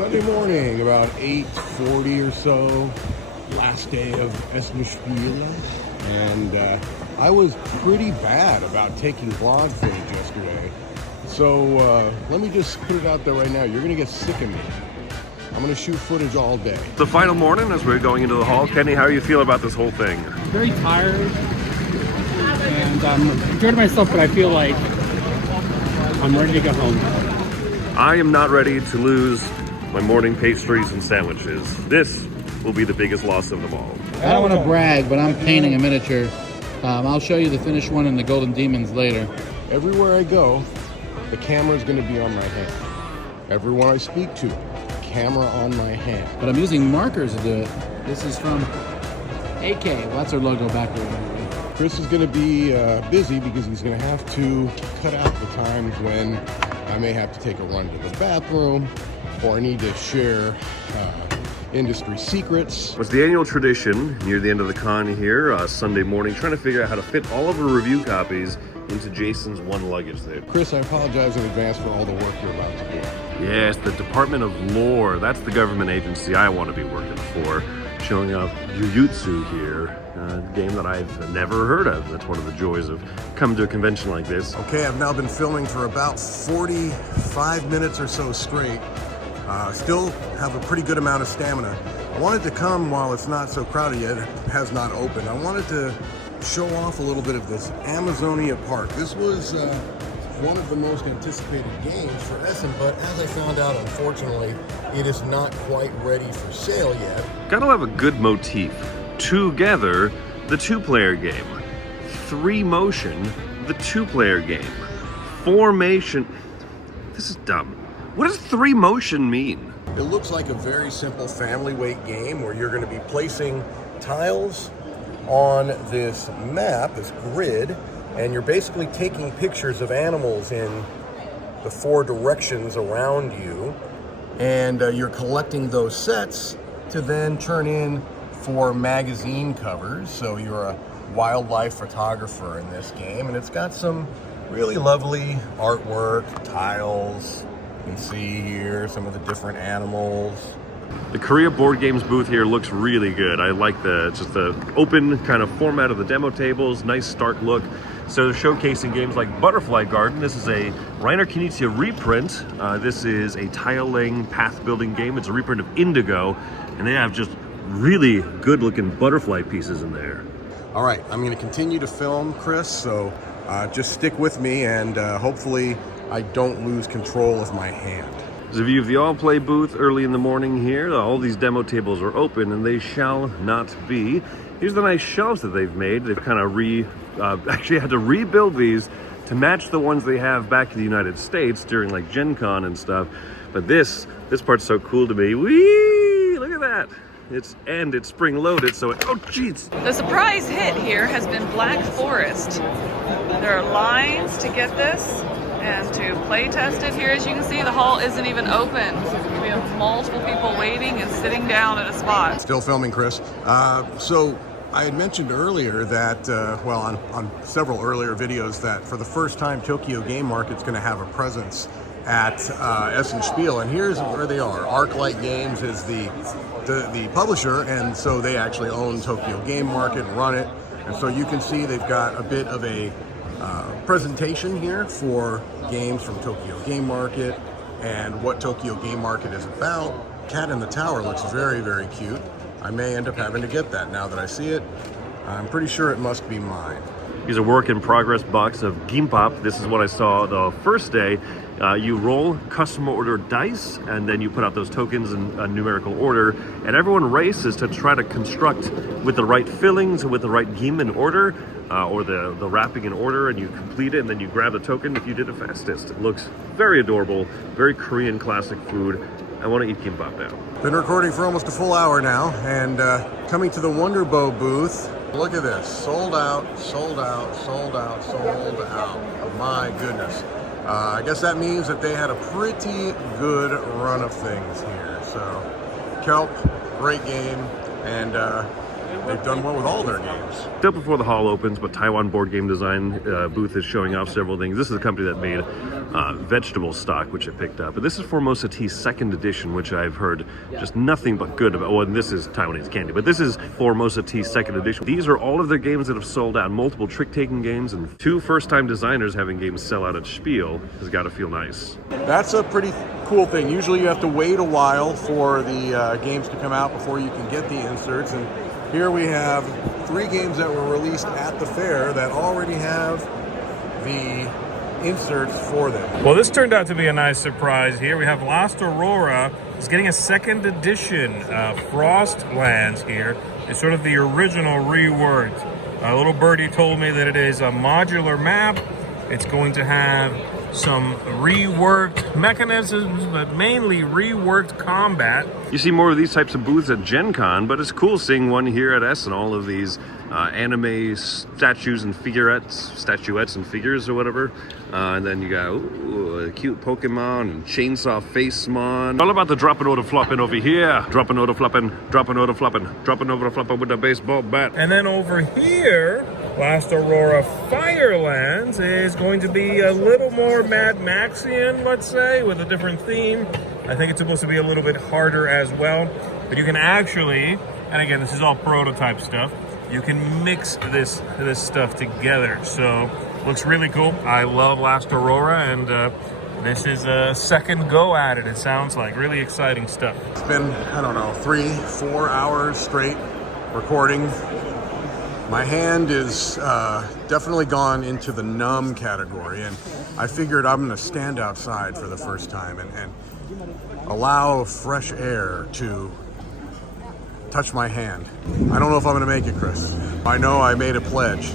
Sunday morning, about 8:40 or so, last day of Essen Spiel, and I was pretty bad about taking vlog footage yesterday. So let me just put it out there right now. You're gonna get sick of me. I'm gonna shoot footage all day. The final morning as we're going into the hall. Kenny, how do you feel about this whole thing? Very tired, and I'm enjoying myself, but I feel like I'm ready to go home. I am not ready to lose my morning pastries and sandwiches. This will be the biggest loss of them all. I don't want to brag, but I'm painting a miniature. I'll show you the finished one in the Golden Demons later. Everywhere I go, the camera is gonna be on my hand. Everyone I speak to, camera on my hand. But I'm using markers to do it. This is from AK. Well, that's our logo back there. Chris is gonna be busy because he's gonna have to cut out the times when I may have to take a run to the bathroom or I need to share industry secrets. It's the annual tradition near the end of the con here, Sunday morning, trying to figure out how to fit all of our review copies into Jason's one luggage there. Chris, I apologize in advance for all the work you're about to do. Yes, the Department of Lore. That's the government agency I want to be working for. Showing off Jujutsu here, a game that I've never heard of. That's one of the joys of coming to a convention like this. Okay, I've now been filming for about 45 minutes or so straight. Still have a pretty good amount of stamina. I wanted to come while it's not so crowded yet. It has not opened. I wanted to show off a little bit of this Amazonia Park. This was one of the most anticipated games for Essen, but as I found out, unfortunately, it is not quite ready for sale yet. Gotta have a good motif. Together, the two-player game. Three motion, the two-player game. Formation. This is dumb. What does three motion mean? It looks like a very simple family weight game where you're going to be placing tiles on this map, this grid, and you're basically taking pictures of animals in the four directions around you, and you're collecting those sets to then turn in for magazine covers. So you're a wildlife photographer in this game, and it's got some really lovely artwork, tiles. You can see here some of the different animals. The Korea board games booth here looks really good. I like just the open kind of format of the demo tables, nice stark look. So they're showcasing games like Butterfly Garden. This is a Rainer Knizia reprint. This is a tile-laying, path-building game. It's a reprint of Indigo, and they have just really good-looking butterfly pieces in there. All right, I'm going to continue to film, Chris, so just stick with me, and hopefully I don't lose control of my hand. There's a view of the all-play booth early in the morning here. All these demo tables are open, and they shall not be. Here's the nice shelves that they've made. They've kind of actually had to rebuild these to match the ones they have back in the United States during like Gen Con and stuff. But this part's so cool to me. Whee! Look at that. It's spring loaded, so oh jeez. The surprise hit here has been Black Forest. There are lines to get this and to play test it here. As you can see, the hall isn't even open. We have multiple people waiting and sitting down at a spot. Still filming, Chris. So I had mentioned earlier that, well, on several earlier videos, that for the first time, Tokyo Game Market's going to have a presence at Essen Spiel, and here's where they are. ArcLight Games is the publisher, and so they actually own Tokyo Game Market and run it. And so you can see they've got a bit of a presentation here for games from Tokyo Game Market and what Tokyo Game Market is about. Cat in the Tower looks very, very cute. I may end up having to get that now that I see it. I'm pretty sure it must be mine. Here's a work in progress box of Gimpap. This is what I saw the first day. You roll customer order dice, and then you put out those tokens in a numerical order, and everyone races to try to construct with the right fillings, with the right gim in order, or the wrapping in order, and you complete it, and then you grab the token if you did it fastest. It looks very adorable, very Korean classic food. I want to eat gimbap now. Been recording for almost a full hour now, and coming to the Wonder Bow booth. Look at this, sold out, sold out, sold out, sold out. My goodness. I guess that means that they had a pretty good run of things here. So, Kelp, great game, and they've done well with all their games. Still before the hall opens, but Taiwan Board Game Design booth is showing off several things. This is a company that made vegetable stock, which I picked up. But this is Formosa Tea 2nd edition, which I've heard just nothing but good about. Well, and this is Taiwanese candy, but this is Formosa Tea 2nd edition. These are all of their games that have sold out, multiple trick-taking games, and 2 first-time designers having games sell out at Spiel has got to feel nice. That's a pretty cool thing. Usually you have to wait a while for the games to come out before you can get the inserts, and here we have 3 games that were released at the fair that already have the inserts for them. Well, this turned out to be a nice surprise here. We have Lost Aurora is getting a 2nd edition Frostlands here. It's sort of the original reworked. A little birdie told me that it is a modular map. It's going to have some reworked mechanisms, but mainly reworked combat. You see more of these types of booths at Gen Con, but it's cool seeing one here at Essen. All of these anime statues and statuettes and figures or whatever. And then you got a cute Pokemon and Chainsaw Facemon. All about the dropping order flopping over here. Dropping order flopping, dropping order flopping, dropping order flopping with a baseball bat. And then over here, Last Aurora Firelands is going to be a little more Mad Maxian, let's say, with a different theme. I think it's supposed to be a little bit harder as well. But you can actually, and again, this is all prototype stuff, you can mix this stuff together. So, looks really cool. I love Last Aurora, and this is a 2nd go at it, it sounds like. Really exciting stuff. It's been, I don't know, 3-4 hours straight recording. My hand is definitely gone into the numb category, and I figured I'm going to stand outside for the first time and allow fresh air to touch my hand. I don't know if I'm going to make it, Chris. I know I made a pledge,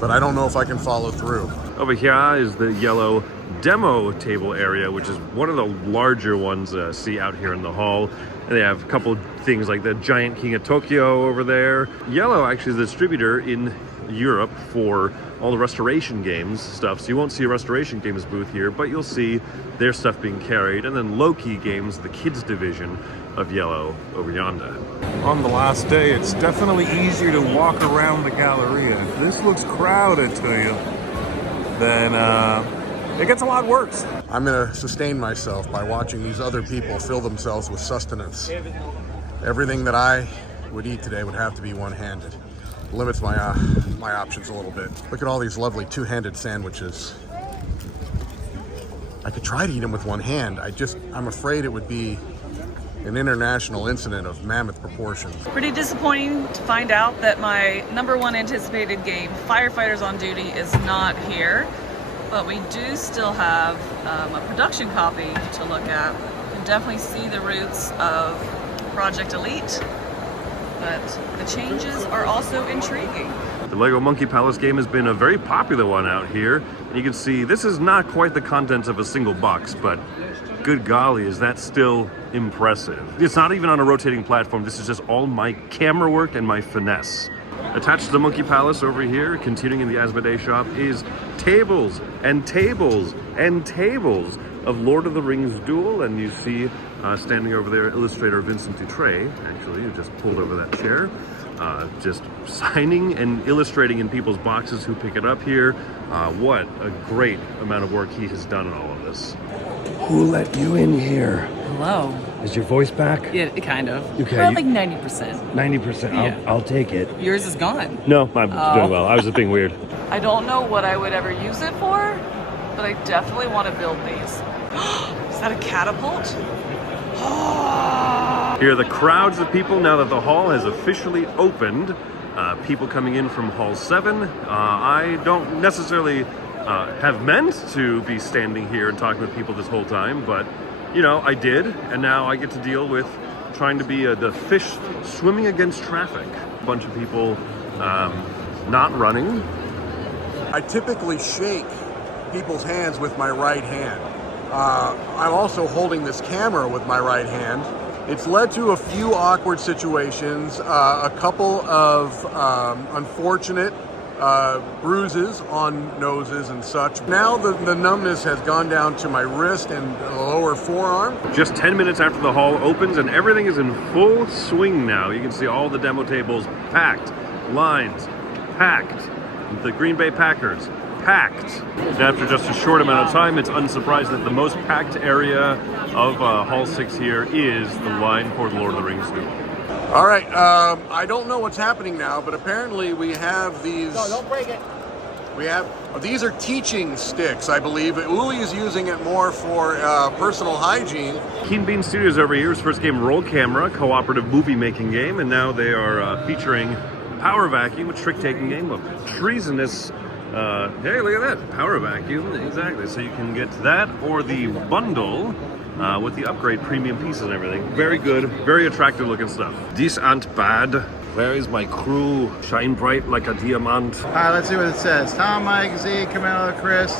but I don't know if I can follow through. Over here is the yellow demo table area, which is one of the larger ones see out here in the hall. And they have a couple things like the giant King of Tokyo over there. Yellow actually is the distributor in Europe for all the restoration games stuff. So you won't see a restoration games booth here, but you'll see their stuff being carried. And then low-key games, the kids division of Yellow over yonder. On the last day, it's definitely easier to walk around the Galleria. If this looks crowded to you, then it gets a lot worse. I'm going to sustain myself by watching these other people fill themselves with sustenance. Everything that I would eat today would have to be one-handed. Limits my options a little bit. Look at all these lovely 2-handed sandwiches. I could try to eat them with one hand. I'm afraid it would be an international incident of mammoth proportions. Pretty disappointing to find out that my #1 anticipated game, Firefighters on Duty, is not here. But we do still have a production copy to look at. You can definitely see the roots of Project Elite, but the changes are also intriguing. The Lego Monkey Palace game has been a very popular one out here. And you can see this is not quite the contents of a single box, but good golly, is that still impressive. It's not even on a rotating platform. This is just all my camera work and my finesse. Attached to the Monkey Palace over here, continuing in the Asmodee shop, is tables and tables and tables of Lord of the Rings Duel. And you see standing over there, illustrator Vincent Dutray, actually, who just pulled over that chair, just signing and illustrating in people's boxes who pick it up here. What a great amount of work he has done in all of this. Who let you in here? Hello. Is your voice back? Yeah, kind of. Okay. Well, like 90%. 90%. Yeah. I'll take it. Yours is gone. No, I'm doing well. I was just being weird. I don't know what I would ever use it for, but I definitely want to build these. Is that a catapult? Here are the crowds of people now that the hall has officially opened. People coming in from Hall 7. I don't necessarily have meant to be standing here and talking with people this whole time, but you know, I did, and now I get to deal with trying to be the fish swimming against traffic. A bunch of people not running. I typically shake people's hands with my right hand. I'm also holding this camera with my right hand. It's led to a few awkward situations, a couple of unfortunate bruises on noses and such. Now the numbness has gone down to my wrist and lower forearm. Just 10 minutes after the hall opens and everything is in full swing now. You can see all the demo tables packed, lines packed. The Green Bay Packers, packed. And after just a short amount of time, it's unsurprising that the most packed area of Hall 6 here is the line for the Lord of the Rings duel. All right, I don't know what's happening now, but apparently we have these. No, don't break it. These are teaching sticks, I believe. Uli is using it more for personal hygiene. Keen Bean Studios over here's first game, Roll Camera, cooperative movie making game, and now they are featuring Power Vacuum, a trick taking game of treasonous. Hey, look at that, Power Vacuum, exactly. So you can get that or the bundle with the upgrade premium pieces and everything. Very good, very attractive looking stuff. Dies ain't bad. Where is my crew? Shine bright like a diamond. All right, let's see what it says. Tom, Mike, Z, Camilo, Chris.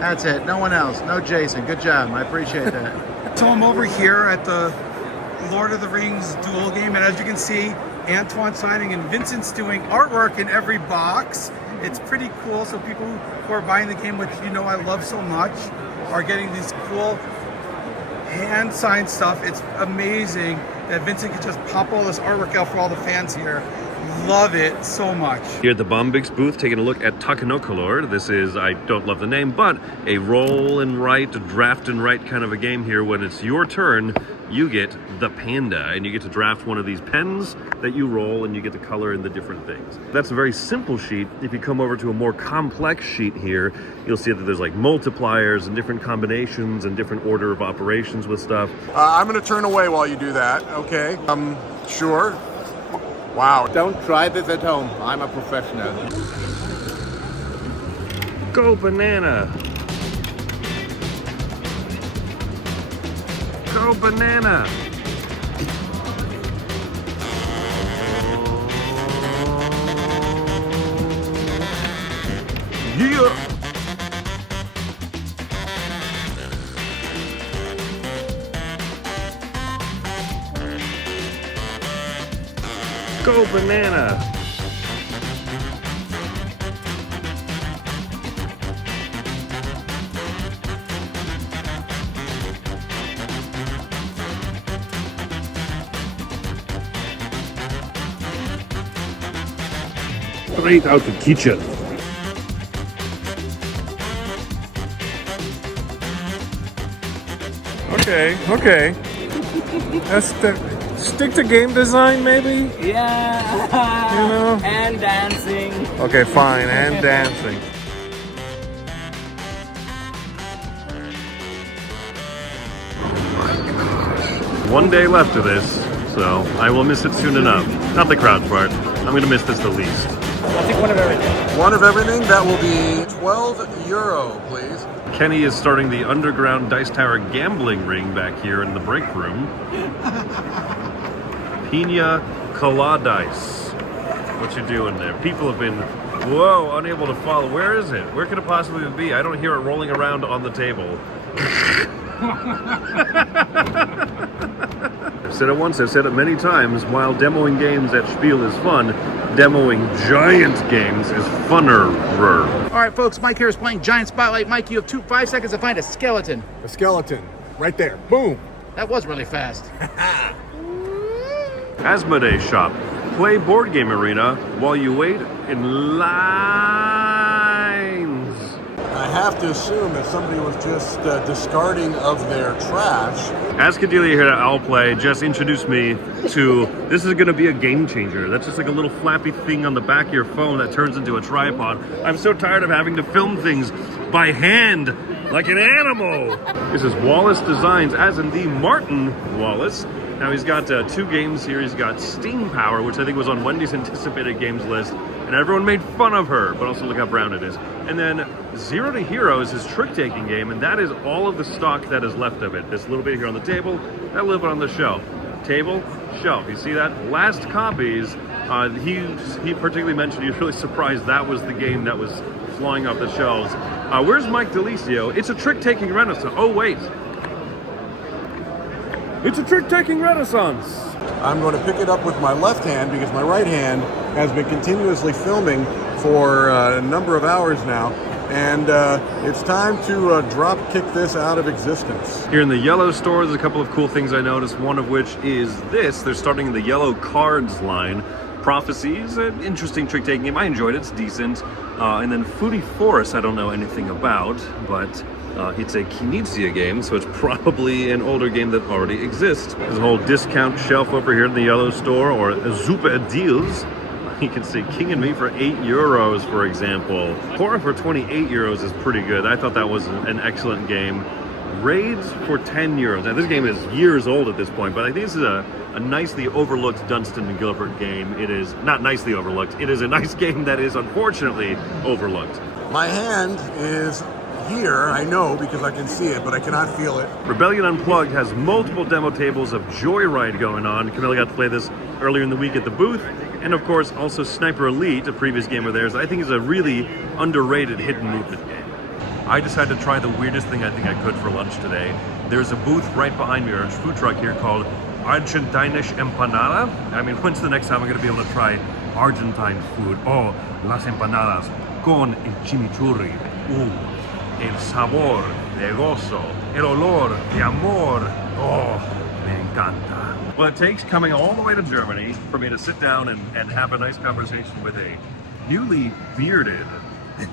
That's it. No one else. No Jason. Good job. I appreciate that. So I'm over here at the Lord of the Rings duel game, and as you can see, Antoine's signing and Vincent's doing artwork in every box. It's pretty cool. So people who are buying the game, which you know I love so much, are getting these cool hand-signed stuff. It's amazing that Vincent can just pop all this artwork out for all the fans here. Love it so much. Here at the Bombix booth, taking a look at Takanokolor. This is, I don't love the name, but a roll and write, a draft and write kind of a game here. When it's your turn, you get the panda, and you get to draft one of these pens that you roll, and you get to color in the different things. That's a very simple sheet. If you come over to a more complex sheet here, you'll see that there's like multipliers and different combinations and different order of operations with stuff. I'm going to turn away while you do that, okay? Sure. Wow. Don't try this at home. I'm a professional. Go banana! Go banana! Yeah! Go banana! Straight out the kitchen. Okay. That's the stick to game design, maybe. Yeah. You know? And dancing. Okay, fine, and dancing. One day left of this, so I will miss it soon enough. Not the crowd part. I'm gonna miss this the least. I'll take one of everything. One of everything, that will be 12 euro, please. Kenny is starting the underground Dice Tower gambling ring back here in the break room. Pina Coladice. What you doing there? People have been, whoa, unable to follow. Where is it? Where could it possibly be? I don't hear it rolling around on the table. I've said it once, I've said it many times. While demoing games at Spiel is fun, demoing giant games is funner. All right, folks. Mike here is playing Giant Spotlight. Mike, you have 5 seconds to find a skeleton. The skeleton, right there. Boom. That was really fast. Asmodee Shop. Play Board Game Arena while you wait in lines. I have to assume that somebody was just discarding of their trash. As Cordelia here at I'll Play just introduced me to, this is going to be a game changer. That's just like a little flappy thing on the back of your phone that turns into a tripod. I'm so tired of having to film things by hand like an animal. This is Wallace Designs, as in the Martin Wallace. Now he's got 2 games here. He's got Steam Power, which I think was on Wendy's anticipated games list, and everyone made fun of her, but also look how brown it is. And then Zero to Hero is his trick-taking game, and that is all of the stock that is left of it. This little bit here on the table, that little bit on the shelf. Table, shelf. You see that? Last copies. He particularly mentioned he was really surprised that was the game that was flying off the shelves. Where's Mike Delisio? It's a trick-taking renaissance. Oh, wait. It's a trick-taking renaissance. I'm going to pick it up with my left hand because my right hand has been continuously filming for a number of hours now. And it's time to drop kick this out of existence. Here in the yellow store, there's a couple of cool things I noticed, one of which is this. They're starting the yellow cards line. Prophecy is an interesting trick-taking game. I enjoyed it. It's decent. And then Foodie Forest, I don't know anything about, but it's a Knizia game, so it's probably an older game that already exists. There's a whole discount shelf over here in the yellow store, or Super Deals. You can see King and Me for €8, for example. Horror for 28 euros is pretty good. I thought that was an excellent game. Raids for 10 euros. Now this game is years old at this point, but I think this is a nicely overlooked Dunstan and Gilbert game. It is not nicely overlooked. It is a nice game that is unfortunately overlooked. My hand is here, I know, because I can see it, but I cannot feel it. Rebellion Unplugged has multiple demo tables of Joyride going on. Camilla got to play this earlier in the week at the booth. And of course, also Sniper Elite, a previous game of theirs, I think is a really underrated hidden movement game. I decided to try the weirdest thing I think I could for lunch today. There's a booth right behind me, or a food truck here called Argentinish Empanada. I mean, when's the next time I'm going to be able to try Argentine food? Oh, las empanadas con el chimichurri. El sabor de gozo. El olor de amor. Oh, me encanta. Well, it takes coming all the way to Germany for me to sit down and have a nice conversation with a newly bearded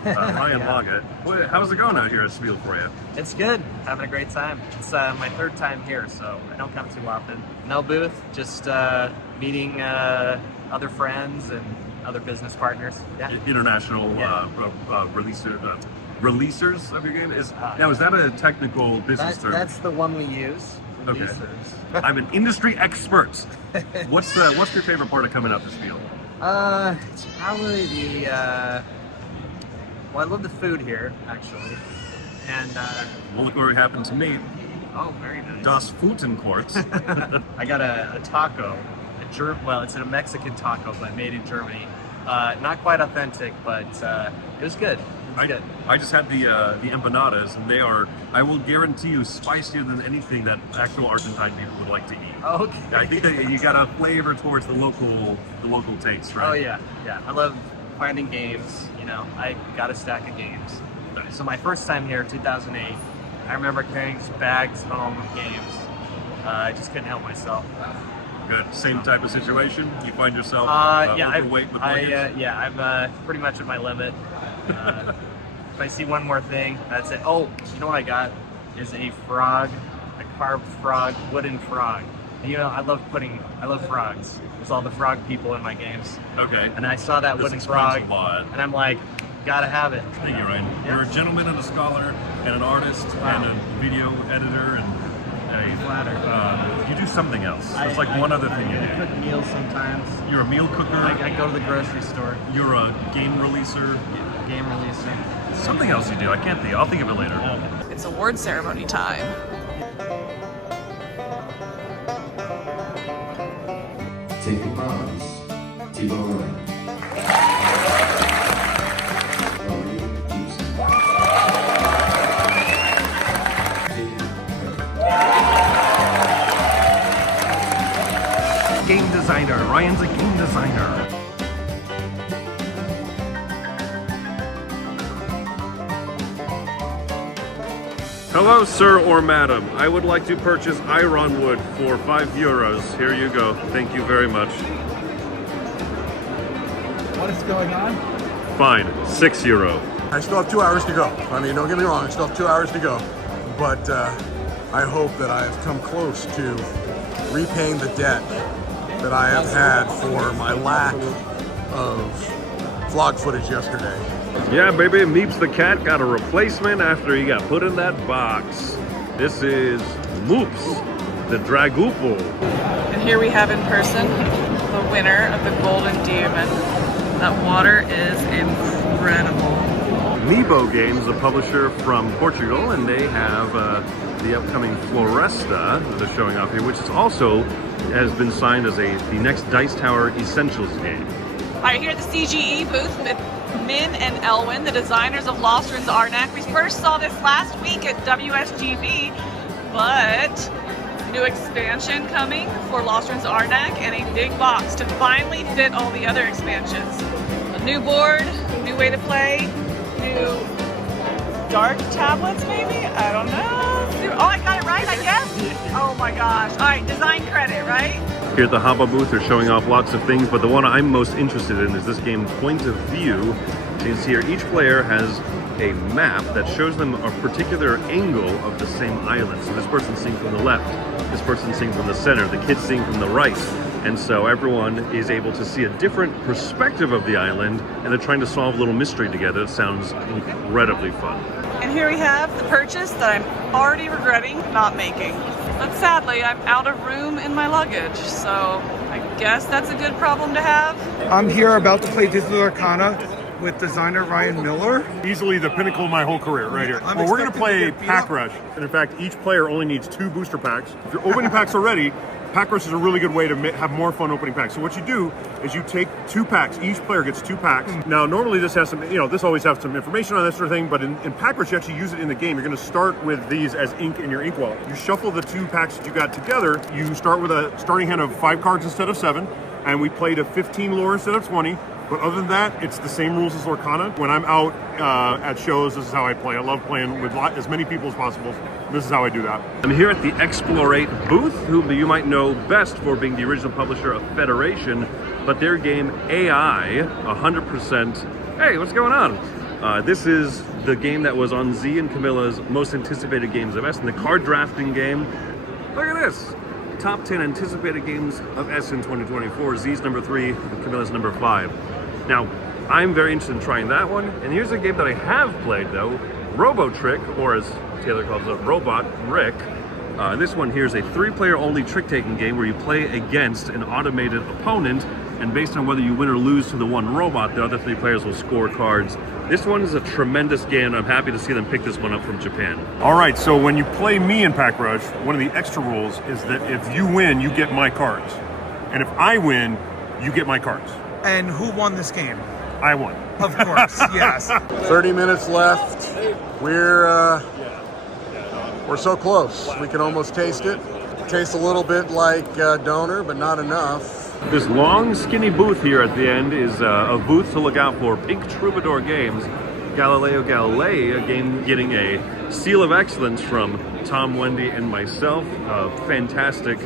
Ryan Loggett. How's it going out here at Spiel for you? It's good. Having a great time. It's my third time here, so I don't come too often. No booth, just meeting other friends and other business partners. Yeah. International releasers of your game? Is that a technical business term? That's the one we use. Okay. Releasers. I'm an industry expert. What's your favorite part of coming out to Spiel? It's probably the well, I love the food here, actually. And well, look what happened to me. oh, very nice. Das Futenkort. I got a taco, well, it's a Mexican taco, but made in Germany. Not quite authentic, but it was good. It was good. I just had the empanadas, and they are, I will guarantee you, spicier than anything that actual Argentine people would like to eat. Oh, okay. I think that you got a flavor towards the local taste, right? Oh yeah. I love finding games. You know, I got a stack of games. Nice. So my first time here, 2008, I remember carrying just bags home of games. I just couldn't help myself. Good. Same type of situation. You find yourself overweight with luggage? I'm pretty much at my limit. If I see one more thing, that's it. Oh, you know what I got? Is a frog, a carved frog, wooden frog. And, you know, I love frogs. There's all the frog people in my games. Okay. And I saw that wooden frog, a lot. and I'm like, gotta have it. Thank you, Ryan. Yeah. You're a gentleman and a scholar and an artist and a video editor and you do something else. There's like one other thing you I do. cook meals sometimes. You're a meal cooker. I go to the grocery store. You're a game releaser. Game releaser. Something else you do. I can't think. I'll think of it later. Okay. It's award ceremony time. Take the promise. T-Bone. Game designer. Ryan's a game designer. Hello, sir or madam. I would like to purchase iron wood for €5. Here you go. Thank you very much. What is going on? Fine. €6. I still have 2 hours to go. I mean, don't get me wrong, I still have 2 hours to go. But I hope that I have come close to repaying the debt that I have had for my lack of vlog footage yesterday. Yeah, baby, Meeps the cat got a replacement after he got put in that box. This is Moops, the Dragoopel. And here we have in person the winner of the Golden Demon. That water is incredible. Nebo Games, a publisher from Portugal, and they have the upcoming Floresta that they're showing off here, which is also has been signed as the next Dice Tower Essentials game. All right, here at the CGE booth with Min and Elwin, the designers of Lost Ruins Arnak. We first saw this last week at WSGB, but new expansion coming for Lost Ruins Arnak and a big box to finally fit all the other expansions. A new board, new way to play, new dark tablets maybe? I don't know. Oh, I got it right, I guess? Oh my gosh. All right, design credit, right? Here at the Haba booth, they're showing off lots of things, but the one I'm most interested in is this game, Point of View. You can see here, each player has a map that shows them a particular angle of the same island. So this person's seeing from the left, this person's seeing from the center, the kid's seeing from the right. And so everyone is able to see a different perspective of the island, and they're trying to solve a little mystery together. It sounds incredibly fun. And here we have the purchase that I'm already regretting not making. But sadly, I'm out of room in my luggage, so I guess that's a good problem to have. I'm here about to play Digital Arcana with designer Ryan Miller. Easily the pinnacle of my whole career right here. I'm Well, we're going to expecting play to get beat Pack up. Rush. And in fact, each player only needs 2 booster packs. If you're opening packs already, Pack Rush is a really good way to have more fun opening packs. So what you do is you take 2 packs. Each player gets 2 packs. Now, normally this has some, this always has some information on this sort of thing, but in Pack Rush, you actually use it in the game. You're going to start with these as ink in your ink wallet. You shuffle the 2 packs that you got together. You start with a starting hand of 5 cards instead of 7, and we played a 15 lore instead of 20. But other than that, it's the same rules as Lorcana. When I'm out at shows, this is how I play. I love playing with as many people as possible. This is how I do that. I'm here at the Explorate booth, who you might know best for being the original publisher of Federation, but their game AI, 100%. Hey, what's going on? This is the game that was on Z and Camilla's most anticipated games of Essen, the card drafting game. Look at this. Top 10 anticipated games of Essen 2024. Z's number 3, and Camilla's number 5. Now, I'm very interested in trying that one. And here's a game that I have played, though, Robo Trick, or as Taylor calls it, Robot Rick. This one here is a 3-player only trick-taking game where you play against an automated opponent, and based on whether you win or lose to the one robot, the other 3 players will score cards. This one is a tremendous game. I'm happy to see them pick this one up from Japan. All right, so when you play me in Pack Rush, one of the extra rules is that if you win, you get my cards. And if I win, you get my cards. And who won this game? I won. Of course, yes. 30 minutes left. We're so close. We can almost taste it. Tastes a little bit like Donor, but not enough. This long, skinny booth here at the end is a booth to look out for. Pink Troubadour Games, Galileo Galilei, a game getting a seal of excellence from Tom, Wendy, and myself. A fantastic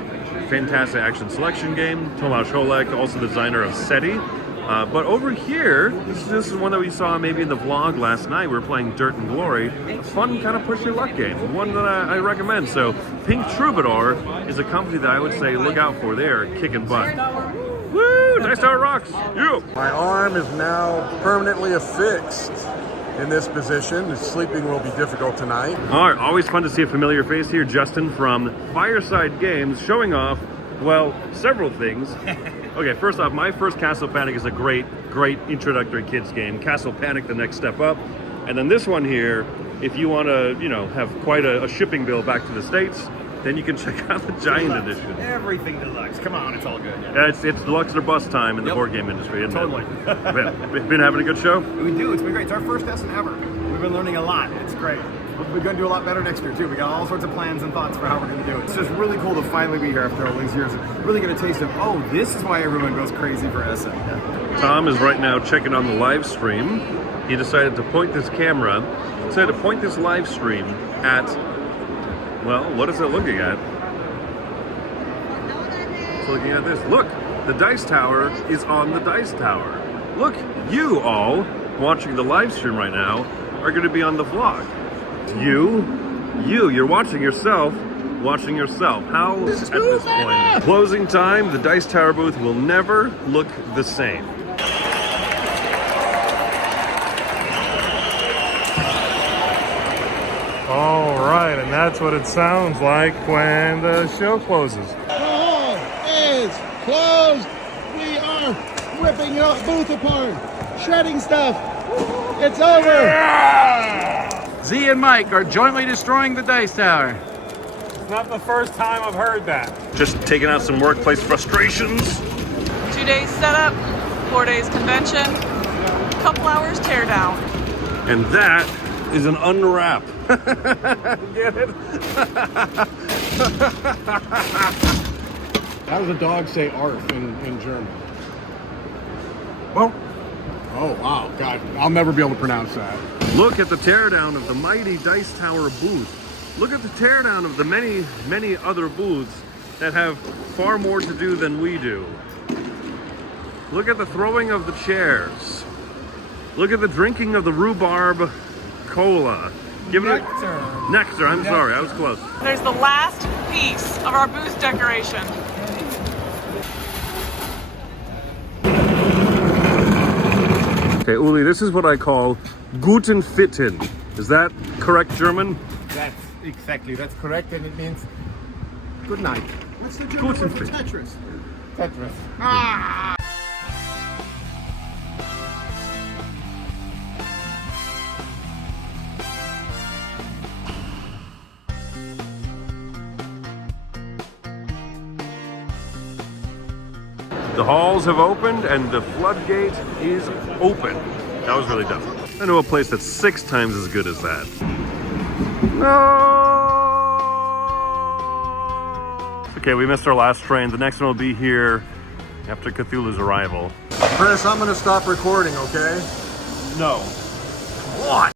action selection game. Tomasz Holek, also the designer of SETI. But over here, this is one that we saw maybe in the vlog last night. We were playing Dirt and Glory. A fun kind of push your luck game. One that I recommend. So Pink Troubadour is a company that I would say look out for. They're kicking butt. Woo! Dice Tower rocks! You! My arm is now permanently affixed in this position. Sleeping will be difficult tonight. All right, always fun to see a familiar face here. Justin from Fireside Games showing off, well, several things. Okay, first off, my first Castle Panic is a great introductory kids game. Castle Panic, the next step up. And then this one here, if you want to, have quite a shipping bill back to the States, then you can check out the Giant Edition. Everything deluxe. Come on, it's all good. Yeah, it's deluxe or bust time in the board game industry, isn't Totally. it? Been having a good show? We do. It's been great. It's our first Essen ever. We've been learning a lot. It's great. We're going to do a lot better next year, too. We got all sorts of plans and thoughts for how we're going to do it. It's just really cool to finally be here after all these years and really get a taste of, oh, this is why everyone goes crazy for Essen. Tom is right now checking on the live stream. He decided to point this live stream at, well, what is it looking at? It's looking at this. Look, the Dice Tower is on the Dice Tower. Look, you all watching the live stream right now are going to be on the vlog. You're watching yourself. How at this point? Closing time, the Dice Tower booth will never look the same. All right, and that's what it sounds like when the show closes. The hall is closed. We are ripping your booth apart, shredding stuff. It's over. Yeah! Z and Mike are jointly destroying the Dice Tower. It's not the first time I've heard that. Just taking out some workplace frustrations. 2 days setup, 4 days convention, couple hours teardown. And that is an unwrap. Get it? How does a dog say arf in German? Well, oh, wow. God, I'll never be able to pronounce that. Look at the teardown of the mighty Dice Tower booth. Look at the teardown of the many other booths that have far more to do than we do. Look at the throwing of the chairs. Look at the drinking of the rhubarb cola. Give it a nectar. I'm sorry, I was close. There's the last piece of our booth decoration. Okay, Uli, this is what I call guten Fitten. Is that correct German? That's correct, and it means good night. What's the German word for Fit. Tetris? Tetris. The halls have opened and the floodgate is open. That was really dumb. I know a place that's 6 times as good as that. No! Okay, we missed our last train. The next one will be here after Cthulhu's arrival. Chris, I'm going to stop recording, okay? No. What?